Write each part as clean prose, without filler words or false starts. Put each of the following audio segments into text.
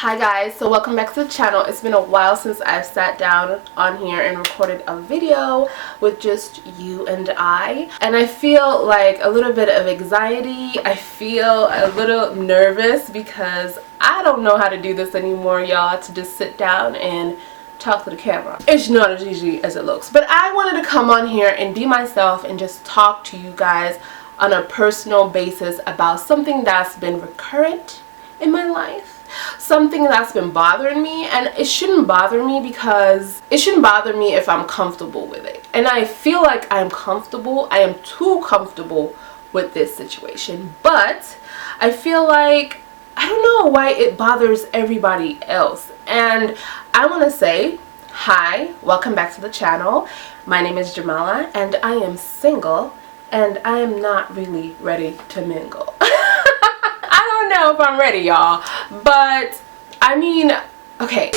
Hi guys, so welcome back to the channel. It's been a while since I've sat down on here and recorded a video with just you and I feel like a little bit of anxiety. I feel a little nervous because I don't know how to do this anymore, y'all, to just sit down and talk to the camera. It's not as easy as it looks, but I wanted to come on here and be myself and just talk to you guys on a personal basis about something that's been recurrent in my life, something that's been bothering me. And it shouldn't bother me because it shouldn't bother me if I'm comfortable with it, and I feel like I'm comfortable. I am too comfortable with this situation, but I feel like I don't know why it bothers everybody else. And I want to say hi, welcome back to the channel. My name is Jamala and I am single and I am not really ready to mingle. I don't know if I'm ready, y'all, but I mean, okay,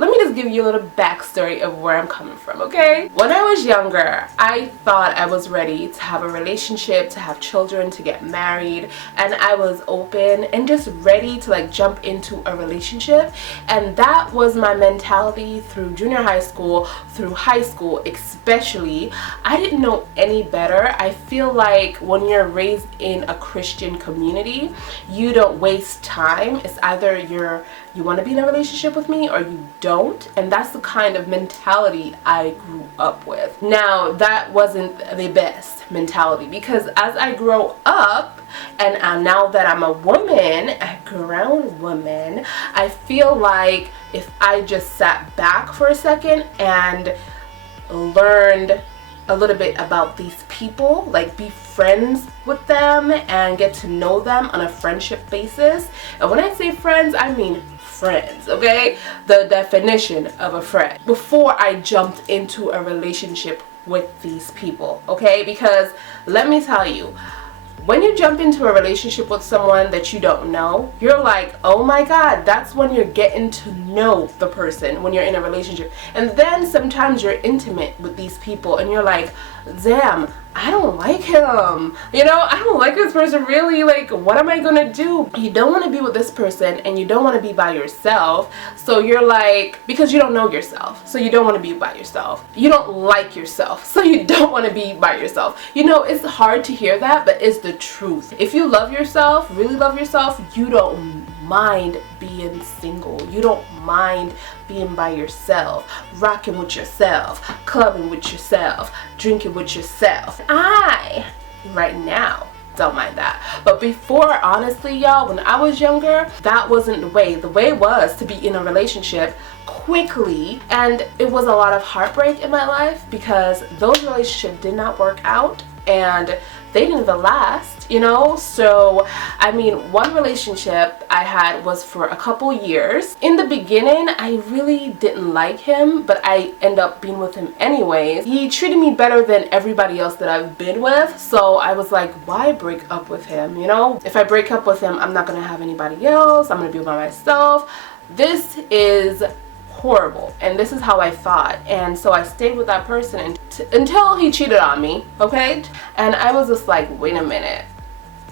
let me just give you a little backstory of where I'm coming from, okay? When I was younger, I thought I was ready to have a relationship, to have children, to get married, and I was open and just ready to like jump into a relationship. And that was my mentality through junior high school, through high school especially. I didn't know any better. I feel like when you're raised in a Christian community, you don't waste time. It's either you want to be in a relationship with me or you don't, and that's the kind of mentality I grew up with. Now, that wasn't the best mentality because as I grow up and now that I'm a woman, a grown woman, I feel like if I just sat back for a second and learned a little bit about these people, like be friends with them and get to know them on a friendship basis. And when I say friends, I mean friends, okay? The definition of a friend. Before I jumped into a relationship with these people, okay? Because let me tell you, when you jump into a relationship with someone that you don't know, you're like, oh my God, that's when you're getting to know the person, when you're in a relationship. And then sometimes you're intimate with these people and you're like, damn, I don't like him. You know, I don't like this person really. Like, what am I gonna do? You don't want to be with this person and you don't want to be by yourself. So you're like, because you don't know yourself, so you don't want to be by yourself. You don't like yourself, so you don't want to be by yourself. You know, it's hard to hear that, but it's the truth. If you love yourself, really love yourself, you don't mind being single. You don't mind being by yourself, rocking with yourself, clubbing with yourself, drinking with yourself. I, right now, don't mind that. But before, honestly, y'all, when I was younger, that wasn't the way. The way was to be in a relationship quickly, and it was a lot of heartbreak in my life because those relationships did not work out and they didn't even last, you know? So, I mean, one relationship I had was for a couple years. In the beginning, I really didn't like him, but I ended up being with him anyways. He treated me better than everybody else that I've been with, so I was like, why break up with him, you know? If I break up with him, I'm not gonna have anybody else. I'm gonna be by myself. This is horrible, and this is how I thought. And so I stayed with that person until he cheated on me, okay? And I was just like, wait a minute,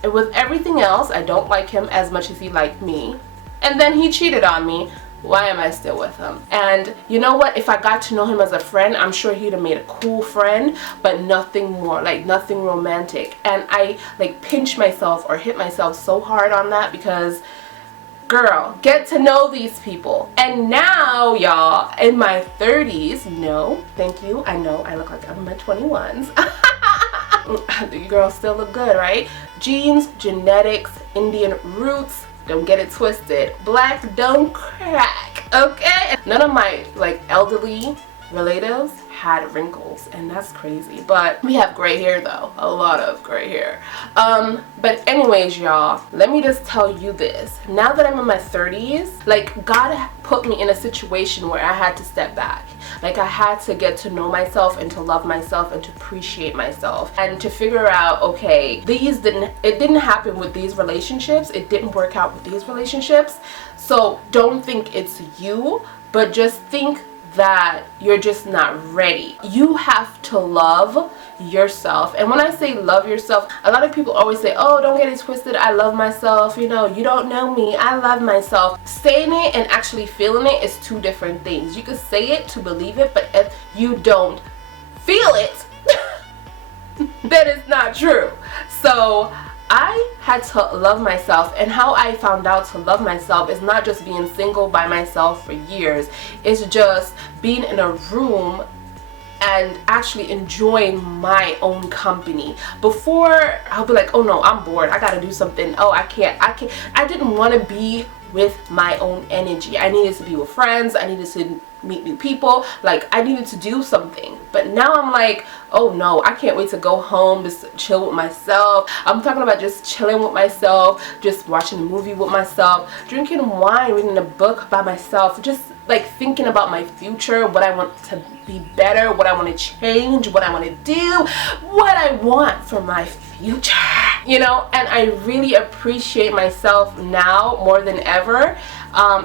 with everything else, I don't like him as much as he liked me, and then he cheated on me. Why am I still with him? And you know what, if I got to know him as a friend, I'm sure he'd have made a cool friend, but nothing more, like nothing romantic. And I like pinch myself or hit myself so hard on that because girl, get to know these people. And now, y'all, in my 30s, no, thank you, I know I look like I'm in my 21s. You girls still look good, right? Genes, genetics, Indian roots, don't get it twisted. Black don't crack, okay? None of my like elderly relatives had wrinkles, and that's crazy, but we have gray hair though, a lot of gray hair. But anyways, y'all, let me just tell you this. Now that I'm in my 30s, like God put me in a situation where I had to step back. Like I had to get to know myself and to love myself and to appreciate myself and to figure out, okay, it didn't happen with these relationships, it didn't work out with these relationships, so don't think it's you, but just think that you're just not ready. You have to love yourself. And when I say love yourself, a lot of people always say, oh, don't get it twisted, I love myself, you know, you don't know me, I love myself. Saying it and actually feeling it is two different things. You can say it to believe it, but if you don't feel it, then it's not true. So I had to love myself, and how I found out to love myself is not just being single by myself for years. It's just being in a room and actually enjoying my own company. Before, I'll be like, oh no, I'm bored, I gotta do something, oh I can't. I didn't want to be with my own energy. I needed to be with friends, I needed to meet new people, like I needed to do something. But now I'm like, oh no, I can't wait to go home, just chill with myself. I'm talking about just chilling with myself, just watching a movie with myself, drinking wine, reading a book by myself, just like thinking about my future, what I want to be better, what I want to change, what I want to do, what I want for my future, you know. And I really appreciate myself now more than ever.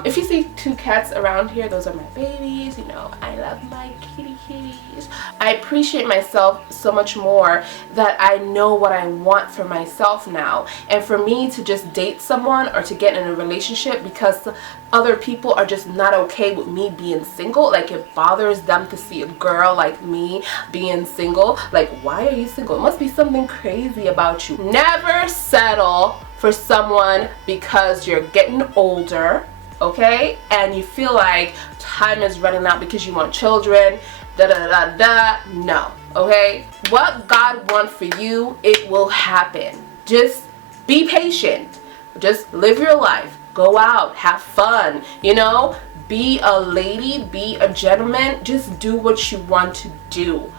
If you see two cats around here, those are my babies, you know, I love my kitties. I appreciate myself so much more that I know what I want for myself now. And for me to just date someone or to get in a relationship because other people are just not okay with me being single, like it bothers them to see a girl like me being single, like why are you single? It must be something crazy about you. Never settle for someone because you're getting older, okay, and you feel like time is running out because you want children, da da da da. No, okay, what God wants for you, it will happen. Just be patient, just live your life, go out, have fun, you know, be a lady, be a gentleman, just do what you want to do,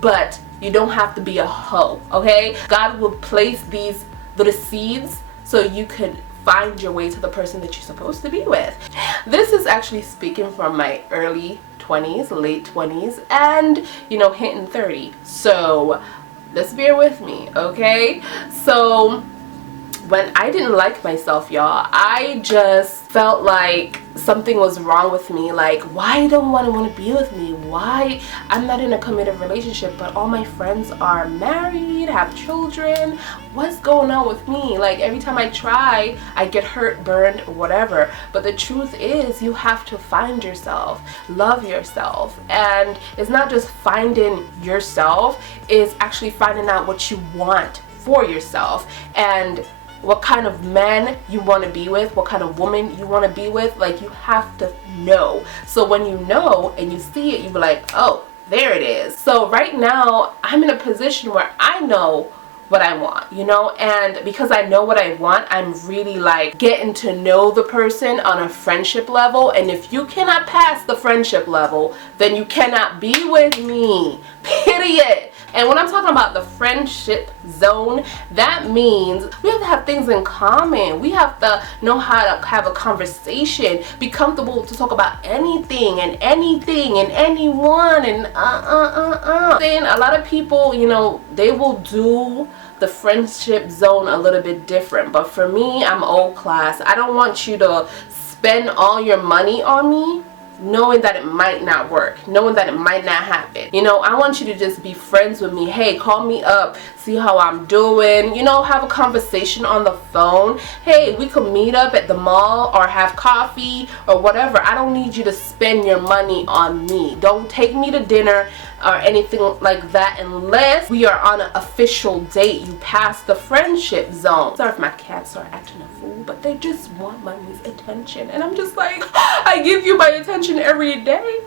but you don't have to be a hoe, okay? God will place these little seeds so you could find your way to the person that you're supposed to be with. This is actually speaking from my early 20s, late 20s, and you know, hitting 30. So just bear with me, okay? So when I didn't like myself, y'all, I just felt like something was wrong with me. Like, why don't one want to be with me? Why I'm not in a committed relationship, but all my friends are married, have children? What's going on with me? Like, every time I try, I get hurt, burned, whatever. But the truth is, you have to find yourself, love yourself. And it's not just finding yourself, it's actually finding out what you want for yourself and what kind of man you want to be with, what kind of woman you want to be with. Like, you have to know. So when you know and you see it, you be like, oh, there it is. So right now I'm in a position where I know what I want, you know, and because I know what I want, I'm really like getting to know the person on a friendship level. And if you cannot pass the friendship level, then you cannot be with me, period. And when I'm talking about the friendship zone, that means we have to have things in common. We have to know how to have a conversation, be comfortable to talk about anything and anyone and Then a lot of people, you know, they will do the friendship zone a little bit different. But for me, I'm old class. I don't want you to spend all your money on me knowing that it might not work, knowing that it might not happen. You know, I want you to just be friends with me. Hey, call me up, see how I'm doing, you know, have a conversation on the phone. Hey, we could meet up at the mall or have coffee or whatever. I don't need you to spend your money on me. Don't take me to dinner or anything like that unless we are on an official date. You pass the friendship zone. Sorry if my cats are acting a fool, but they just want mommy's attention, and I'm just like, I give you my attention every day.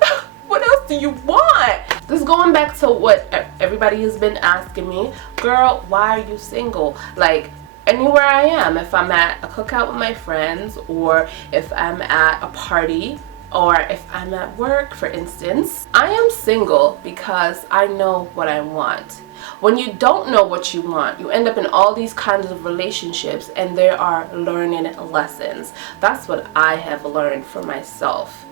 What else do you want? This is going back to what everybody has been asking me, girl, why are you single? Like, anywhere I am, if I'm at a cookout with my friends, or if I'm at a party, or if I'm at work, for instance, I am single because I know what I want. When you don't know what you want, you end up in all these kinds of relationships, and there are learning lessons. That's what I have learned for myself.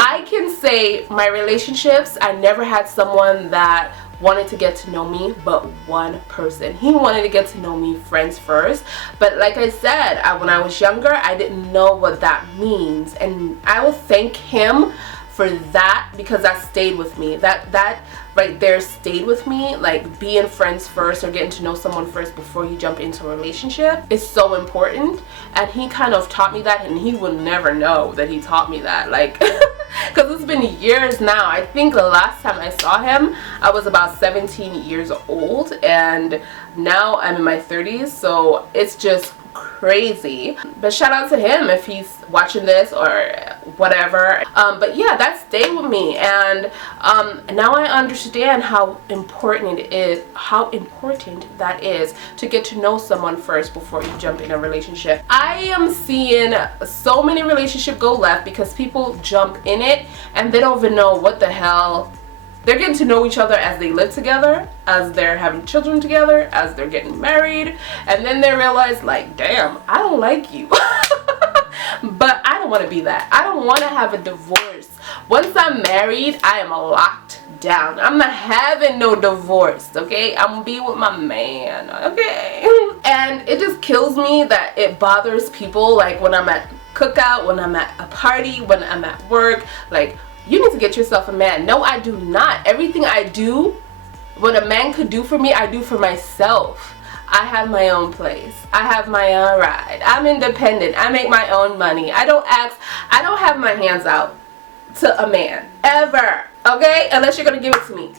I can say my relationships, I never had someone that wanted to get to know me but one person. He wanted to get to know me friends first, but like I said, when I was younger, I didn't know what that means, and I will thank him for that, because that stayed with me. That right there stayed with me. Like, being friends first or getting to know someone first before you jump into a relationship is so important. And he kind of taught me that, and he will never know that he taught me that. Like, because it's been years now. I think the last time I saw him, I was about 17 years old, and now I'm in my 30s, so it's just crazy. But shout out to him if he's watching this or whatever. But yeah, that stayed with me, and now I understand how important that is to get to know someone first before you jump in a relationship. I am seeing so many relationships go left because people jump in it and they don't even know what the hell. They're getting to know each other as they live together, as they're having children together, as they're getting married, and then they realize, like, damn, I don't like you. But I don't want to be that. I don't want to have a divorce. Once I'm married, I am locked down. I'm not having no divorce, okay? I'm gonna be with my man, okay? And it just kills me that it bothers people, like when I'm at cookout, when I'm at a party, when I'm at work, like, you need to get yourself a man. No, I do not. Everything I do, what a man could do for me, I do for myself. I have my own place. I have my own ride. I'm independent. I make my own money. I don't have my hands out to a man. Ever. Okay? Unless you're gonna give it to me.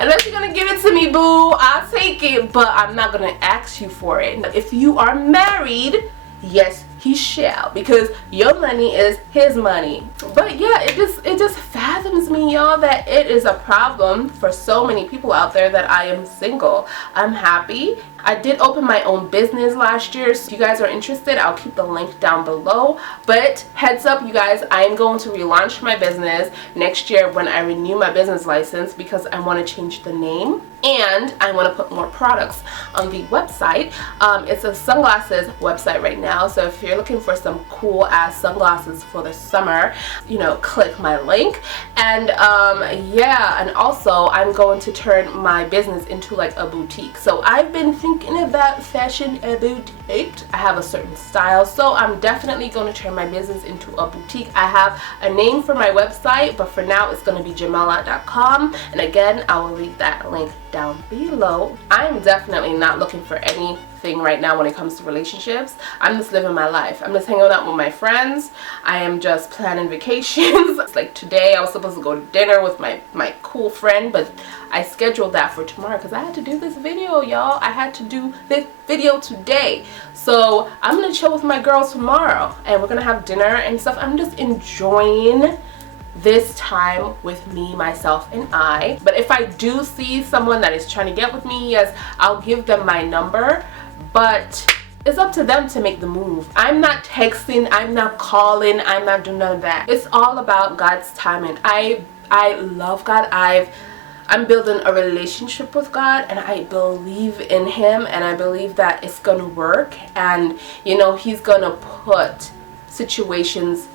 Unless you're gonna give it to me, boo, I'll take it. But I'm not gonna ask you for it. If you are married, yes, he shall, because your money is his money. But yeah, it just fathoms me, y'all, that it is a problem for so many people out there that I am single. I'm happy. I did open my own business last year, so if you guys are interested, I'll keep the link down below. But heads up, you guys, I am going to relaunch my business next year when I renew my business license, because I want to change the name and I want to put more products on the website. It's a sunglasses website right now, so if you're looking for some cool ass sunglasses for the summer, you know, click my link. And yeah, and also I'm going to turn my business into like a boutique. So I've been thinking about fashion a boutique. I have a certain style, so I'm definitely going to turn my business into a boutique. I have a name for my website, but for now it's going to be jamela.com, and again, I will leave that link down below. I'm definitely not looking for anything right now when it comes to relationships. I'm just living my life. I'm just hanging out with my friends. I am just planning vacations. Like today I was supposed to go to dinner with my cool friend, but I scheduled that for tomorrow because I had to do this video, y'all. I had to do this video today. So I'm gonna chill with my girls tomorrow and we're gonna have dinner and stuff. I'm just enjoying this time with me, myself, and I. But if I do see someone that is trying to get with me, yes, I'll give them my number, but it's up to them to make the move. I'm not texting, I'm not calling, I'm not doing none of that. It's all about God's timing. I love God. I'm building a relationship with God, and I believe in him, and I believe that it's gonna work, and you know, he's gonna put situations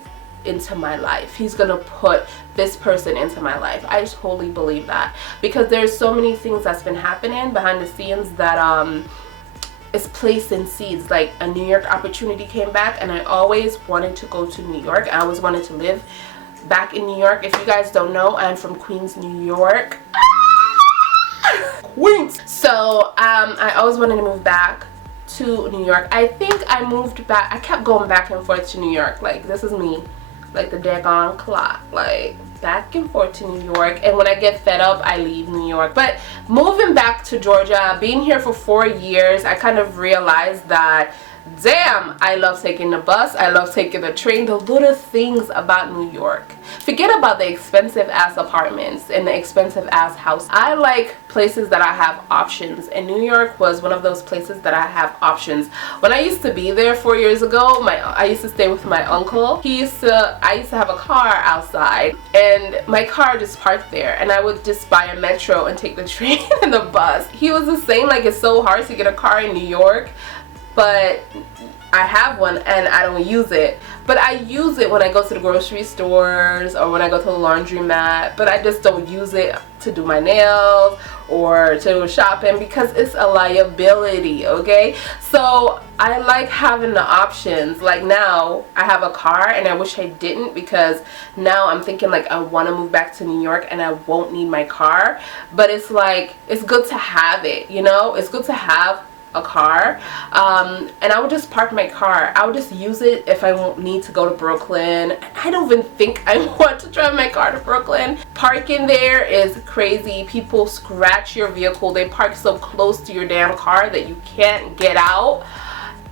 into my life. He's gonna put this person into my life. I totally believe that, because there's so many things that's been happening behind the scenes that is placing seeds. Like a New York opportunity came back, and I always wanted to go to New York. I always wanted to live back in New York. If you guys don't know, I'm from Queens, New York. Queens. So I always wanted to move back to New York. I think I moved back. I kept going back and forth to New York. Like, this is me, like the daggone clock, like back and forth to New York. And when I get fed up, I leave New York. But moving back to Georgia, being here for 4 years, I kind of realized that, damn, I love taking the bus, I love taking the train, the little things about New York. Forget about the expensive ass apartments and the expensive ass house. I like places that I have options, and New York was one of those places that I have options. When I used to be there 4 years ago, I used to stay with my uncle. I used to have a car outside, and my car just parked there, and I would just buy a metro and take the train and the bus. He was the same, like, it's so hard to get a car in New York, but I have one and I don't use it. But I use it when I go to the grocery stores or when I go to the laundromat, but I just don't use it to do my nails or to go shopping because it's a liability, okay? So I like having the options. Like now I have a car and I wish I didn't, because now I'm thinking like I want to move back to New York and I won't need my car. But it's like, it's good to have it, you know? It's good to have a car, and I would just park my car. I would just use it if I won't need to go to Brooklyn. I don't even think I want to drive my car to Brooklyn. Parking there is crazy. People scratch your vehicle. They park so close to your damn car that you can't get out.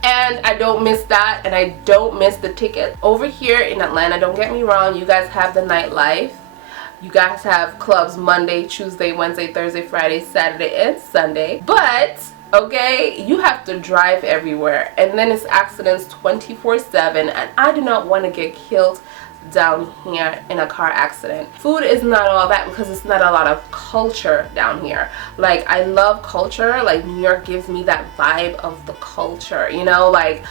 And I don't miss that, and I don't miss the ticket. Over here in Atlanta, don't get me wrong, you guys have the nightlife. You guys have clubs Monday, Tuesday, Wednesday, Thursday, Friday, Saturday, and Sunday. But okay, you have to drive everywhere, and then it's accidents 24/7, and I do not want to get killed down here in a car accident. Food is not all that because it's not a lot of culture down here. Like, I love culture. Like, New York gives me that vibe of the culture, you know, like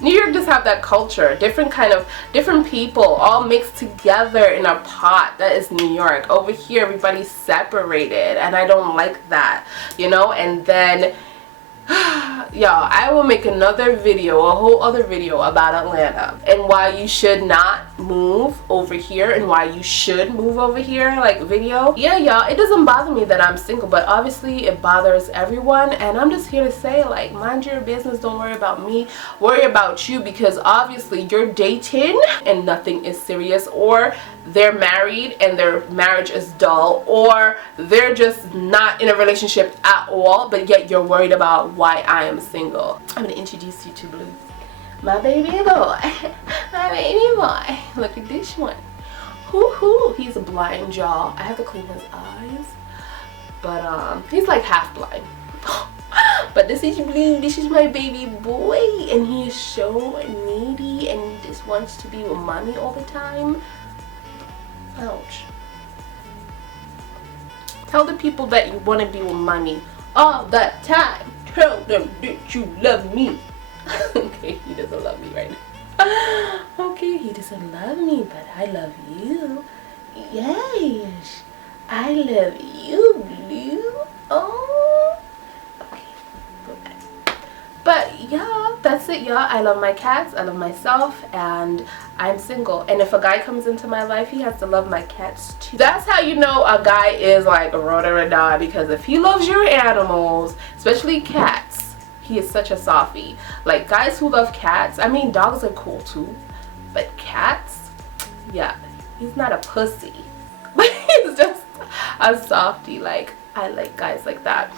New York just have that culture, different people all mixed together in a pot. That is New York. Over here everybody's separated, and I don't like that, you know. And then y'all, I will make another video, a whole other video about Atlanta and why you should not move over here and why you should move over here, like video. Yeah, y'all, it doesn't bother me that I'm single, but obviously it bothers everyone, and I'm just here to say, like, mind your business. Don't worry about me, worry about you, because obviously you're dating and nothing is serious, or they're married and their marriage is dull, or they're just not in a relationship at all, but yet you're worried about why I am single. I'm gonna introduce you to Blue, my baby boy. My baby boy. Look at this one. Hoo-hoo. He's a blind, y'all. I have to clean his eyes, but he's like half blind. But this is Blue. This is my baby boy, and he is so needy and just wants to be with mommy all the time. Ouch. Tell the people that you want to be with mommy all the time. Tell them that you love me. Okay, he doesn't love me right now. Okay, he doesn't love me, but I love you. Yes, I love you, Blue. Oh. Okay, go back. But yeah, that's it, y'all. I love my cats, I love myself, and I'm single. And if a guy comes into my life, he has to love my cats too. That's how you know a guy is like a ride or die, because if he loves your animals, especially cats, he is such a softie. Like, guys who love cats, I mean, dogs are cool too, but cats, yeah, he's not a pussy, but he's just a softie. Like, I like guys like that.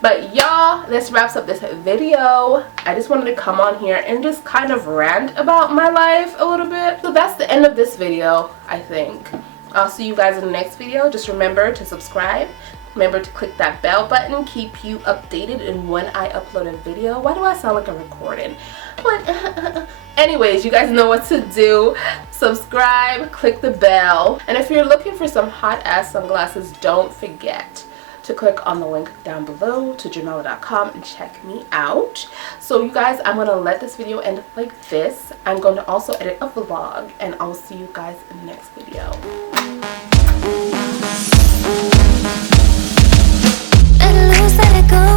But y'all, this wraps up this video. I just wanted to come on here and just kind of rant about my life a little bit. So that's the end of this video, I think. I'll see you guys in the next video. Just remember to subscribe. Remember to click that bell button. Keep you updated in when I upload a video. Why do I sound like a recording? What? Anyways, you guys know what to do. Subscribe, click the bell. And if you're looking for some hot ass sunglasses, don't forget to click on the link down below to Jamela.com and check me out. So you guys, I'm gonna let this video end like this. I'm going to also edit a vlog, and I'll see you guys in the next video. Let it loose, let it go.